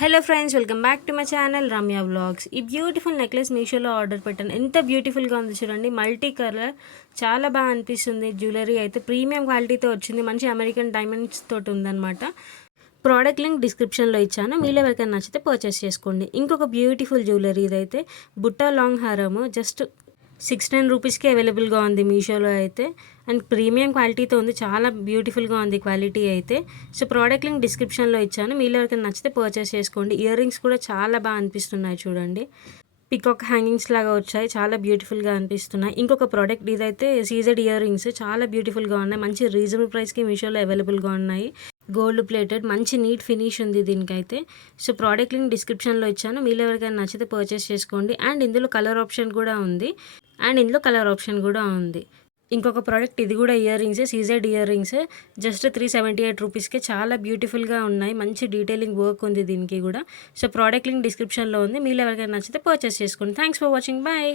Hello friends, welcome back to my channel Ramya vlogs. ఈ beautiful necklace మీషోలో order పెట్టాను. ఎంత బ్యూటిఫుల్గా ఉంది చూడండి. మల్టీ కలర్ చాలా బాగా అనిపిస్తుంది. జ్యువెలరీ అయితే ప్రీమియం క్వాలిటీతో వచ్చింది. మంచి అమెరికన్ డైమండ్స్ తోటి ఉందన్నమాట. ప్రోడక్ట్ లింక్ డిస్క్రిప్షన్లో ఇచ్చాను. మీలో ఎవరికైనా నచ్చితే పర్చేస్ చేసుకోండి. ఇంకొక బ్యూటిఫుల్ జ్యువెలరీ ఇదైతే బుట్ట లాంగ్ హారము జస్ట్ 16 రూపీస్కి అవైలబుల్గా ఉంది మీషోలో అయితే. అండ్ ప్రీమియం క్వాలిటీతో ఉంది. చాలా బ్యూటిఫుల్గా ఉంది క్వాలిటీ అయితే. సో ప్రోడక్ట్ లింక్ డిస్క్రిప్షన్లో ఇచ్చాను. మీలో ఎవరికైనా నచ్చితే పర్చేస్ చేసుకోండి. ఇయర్ రింగ్స్ కూడా చాలా బాగా అనిపిస్తున్నాయి చూడండి. పికాక్ హ్యాంగింగ్స్ లాగా వచ్చాయి. చాలా బ్యూటిఫుల్గా అనిపిస్తున్నాయి. ఇంకొక ప్రోడక్ట్ ఇదైతే సీజెడ్ ఇయర్ రింగ్స్ చాలా బ్యూటిఫుల్గా ఉన్నాయి. మంచి రీజనబుల్ ప్రైస్కి మీషోలో అవైలబుల్గా ఉన్నాయి. గోల్డ్ ప్లేటెడ్ మంచి నీట్ ఫినిష్ ఉంది దీనికైతే. సో ప్రోడక్ట్ లింక్ డిస్క్రిప్షన్లో ఇచ్చాను. మీలో ఎవరికైనా నచ్చితే పర్చేస్ చేసుకోండి. అండ్ ఇందులో కలర్ ఆప్షన్ కూడా ఉంది. ఇంకొక ప్రోడక్ట్ ఇది కూడా ఇయర్ రింగ్సే, సీజెడ్ ఇయర్ రింగ్స్. జస్ట్ 378 రూపీస్కే చాలా బ్యూటిఫుల్గా ఉన్నాయి. మంచి డీటెయిలింగ్ వర్క్ ఉంది దీనికి కూడా. సో ప్రోడక్ట్ లింక్ డిస్క్రిప్షన్లో ఉంది. మీలో ఎవరికైనా నచ్చితే పర్చేస్ చేసుకోండి. Thanks for watching. బాయ్.